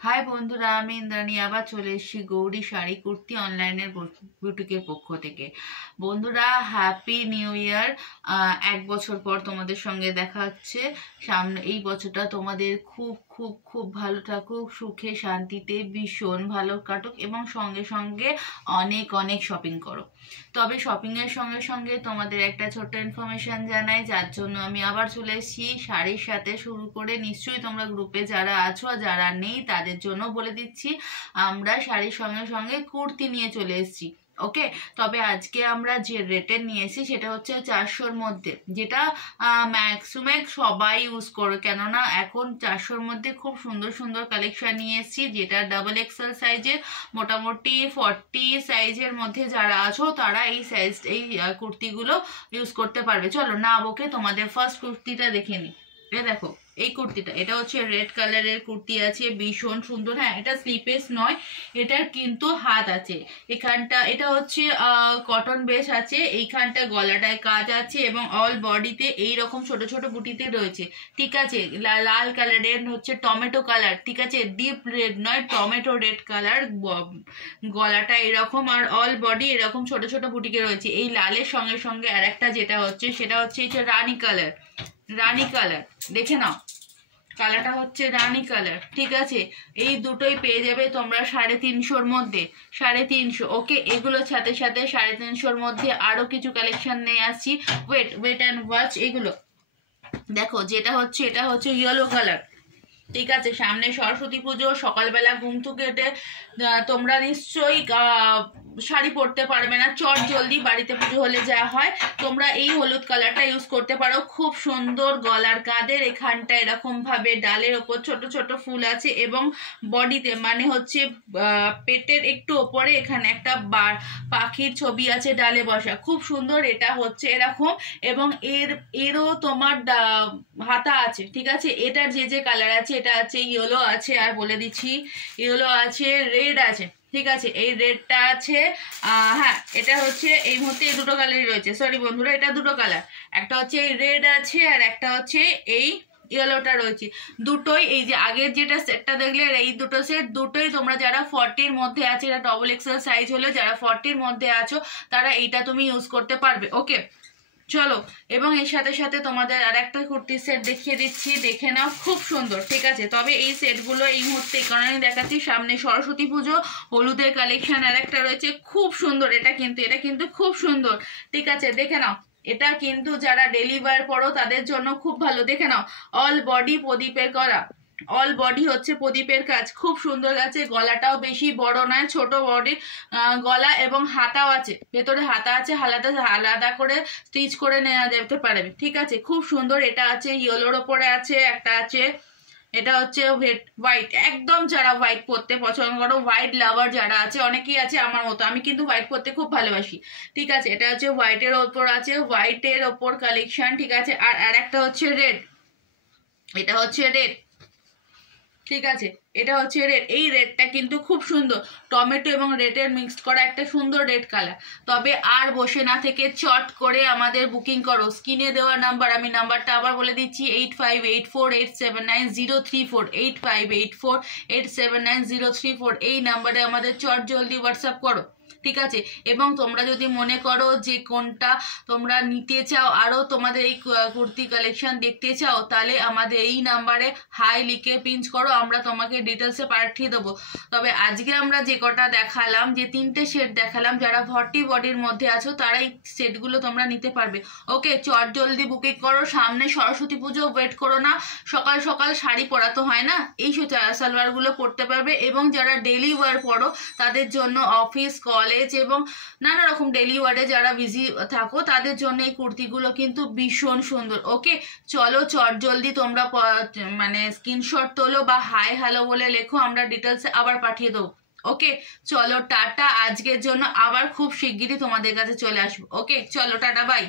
High বন্ধুরা, আমি ইন্দ্রাণী আবার চলে এসেছি গৌরী শাড়ি কুর্তি অনলাইনের বুটিকের পক্ষ থেকে। বন্ধুরা, হ্যাপি নিউ ইয়ার। 1 বছর পর তোমাদের সঙ্গে দেখা হচ্ছে। সামনে এই বছরটা তোমাদের খুব খুব খুব ভালো থাকুক, সুখে শান্তিতে ভীষণ ভালো কাটুক এবং সঙ্গে সঙ্গে অনেক অনেক শপিং করো। তবে শপিংয়ের সঙ্গে সঙ্গে তোমাদের একটা ছোট্ট ইনফরমেশন জানাই, যার জন্য আমি আবার চলে এসেছি শাড়ির সাথে। শুরু করে নিশ্চয়ই তোমরা গ্রুপে যারা আছো আর যারা নেই তাদের জন্য বলে দিচ্ছি, আমরা শাড়ির সঙ্গে সঙ্গে কুর্তি নিয়ে চলে এসেছি। ওকে, তবে আজকে আমরা যে রেটের নিয়েছি সেটা হচ্ছে 400-র মধ্যে, যেটা ম্যাক্সিমাম সবাই ইউজ করে, কেননা এখন 400-র মধ্যে খুব সুন্দর সুন্দর কালেকশন নিয়ে এসেছি, যেটা ডাবল এক্সেল সাইজের, মোটামুটি 40 সাইজের মধ্যে যারা আছো তারা এই কুর্তিগুলো ইউজ করতে পারবে। চলো না বকে তোমাদের ফার্স্ট কুর্তিটা দেখে নিই। দেখো এই কুর্তিটা, এটা হচ্ছে রেড কালারের কুর্তি আছে, ভীষণ সুন্দর। হ্যাঁ, এটা স্লিপেস নয়, এটার কিন্তু হাত আছে এখানটা। এটা হচ্ছে কটন বেস আছে, এইখানটা গলাটায় কাজ আছে এবং অল বডিতে এই রকম ছোট ছোট বুটিতে রয়েছে। ঠিক আছে, লাল কালারের হচ্ছে টমেটো কালার, ঠিক আছে, ডিপ রেড নয়, টমেটো রেড কালার। গলাটা এরকম আর অল বডি এরকম ছোট ছোট বুটিকে রয়েছে। এই লালের সঙ্গে সঙ্গে আর একটা যেটা হচ্ছে সেটা হচ্ছে এটা রানী কালার। রানী কালার দেখে নাও, কালারটা হচ্ছে রানী কালার। ঠিক আছে, এই দুটোই পেয়ে যাবে তোমরা 350-র মধ্যে। 350। ওকে, এগুলোর সাথে সাথে 350-র মধ্যে আরো কিছু কালেকশন নিয়ে আসছি। Wait and watch. এগুলো দেখো, এটা হচ্ছে ইয়েলো কালার। ঠিক আছে, সামনে সরস্বতী পুজো, সকালবেলা ঘুম থেকে উঠে তোমরা নিশ্চয়ই শাড়ি পরতে পারবে না, চট জলদি বাড়িতে পুজো হলে যা হয়, তোমরা এই হলুদ কালারটা ইউজ করতে পারো। খুব সুন্দর, গলার কাঁধের এখানটা এরকম ভাবে ডালের ওপর ছোট ছোট ফুল আছে এবং বডিতে মানে হচ্ছে পেটের একটু ওপরে এখানে একটা পাখির ছবি আছে ডালে বসা, খুব সুন্দর। এটা হচ্ছে এরকম এবং এরও তোমার হাতা আছে। ঠিক আছে, এটার যে যে কালার আছে, এটা আছে ইয়েলো আছে, আর বলে দিচ্ছি ইয়েলো আছে, রেড আছে। ঠিক আছে, এই রেডটা আছে। হ্যাঁ, এটা হচ্ছে এই মুহূর্তে এই দুটো কালারই রয়েছে। সরি বন্ধুরা, এটা দুটো কালার, একটা হচ্ছে এই রেড আছে আর একটা হচ্ছে এই ইয়েলোটা রয়েছে। দুটোই এই যে আগের যেটা সেটটা দেখলে, এই দুটো সেট দুটোই তোমরা যারা 40-র মধ্যে আছে, এটা ডবল এক্সেল সাইজ হলে যারা 40-র মধ্যে আছো তারা এইটা তুমি ইউজ করতে পারবে। ওকে, চলো, এবং এর সাথে সাথে তোমাদের আর একটা কুর্তির সেট দেখিয়ে দিচ্ছি, দেখে নাও, খুব সুন্দর। ঠিক আছে, তবে এই সেটগুলো এই মুহূর্তে এই কারণে দেখাচ্ছি, সামনে সরস্বতী পুজো, হলুদের কালেকশন আর একটা রয়েছে, খুব সুন্দর। এটা কিন্তু খুব সুন্দর। ঠিক আছে, দেখে নাও, এটা কিন্তু যারা ডেলি ওয়্যার পরো তাদের জন্য খুব ভালো। দেখে নাও, অল বডি প্রদীপের করা, অল বডি হচ্ছে প্রদীপের কাজ, খুব সুন্দর আছে। গলাটাও বেশি বড় নয়, ছোট বডির গলা এবং হাতাও আছে, ভেতরে হাতা আছে, আলাদা আলাদা করে স্টিচ করে নেওয়া যেতে পারে। ঠিক আছে, খুব সুন্দর। এটা আছে ইয়েলোর ওপরে আছে, একটা আছে এটা হচ্ছে হোয়াইট। একদম যারা হোয়াইট পরতে পছন্দ করো, হোয়াইট লাভার যারা আছে, অনেকেই আছে আমার মতো, আমি কিন্তু হোয়াইট পরতে খুব ভালোবাসি। ঠিক আছে, এটা হচ্ছে হোয়াইটের ওপর আছে, হোয়াইটের ওপর কালেকশন। ঠিক আছে, আর একটা হচ্ছে রেড, এটা হচ্ছে রেড। ঠিক আছে, এটা হচ্ছে রেড। এই রেডটা কিন্তু খুব সুন্দর, টমেটো এবং রেডের মিক্সড করা একটা সুন্দর রেড কালার। তবে আর বসে না থেকে চট করে আমাদের বুকিং করো। স্ক্রিনে দেওয়া নাম্বার, আমি নাম্বারটা আবার বলে দিচ্ছি, 8584879034, 8584879034। এই নাম্বারে আমাদের চট জলদি হোয়াটসঅ্যাপ করো। ঠিক আছে, এবং তোমরা যদি মনে করো যে কোনটা তোমরা নিতে চাও, আরো তোমাদের এই কুর্তি কালেকশন দেখতে চাও, তাহলে আমাদের এই নাম্বারে হাই লিখে পিঞ্চ করো, আমরা তোমাকে ডিটেলসে পাঠিয়ে দেবো। তবে আজকে আমরা যে কটা দেখালাম, যে 3টে সেট দেখালাম, যারা 40 বডির মধ্যে আছো তারা এই সেটগুলো তোমরা নিতে পারবে। ওকে, চট জলদি বুকিং করো, সামনে সরস্বতী পুজো, ওয়েট করো না। সকাল সকাল শাড়ি পরা তো হয় না, এই সালোয়ারগুলো পরতে পারবে। এবং যারা ডেলি ওয়্যার পরো তাদের জন্য, অফিস কলেজ এবং নানা রকম ডেলি ওয়ার্ডে যারা বিজি থাকো তাদের জন্য এই কুর্তিগুলো কিন্তু ভীষণ সুন্দর। ওকে, চলো চট জলদি তোমরা মানে স্ক্রিনশট তোলো বা হাই হ্যালো বলে লেখো, আমরা ডিটেলসে আবার পাঠিয়ে দেবো। ওকে, চলো টাটা, আজকের জন্য আবার খুব শিগগিরই তোমাদের কাছে চলে আসবো। ওকে, চলো টাটা, বাই।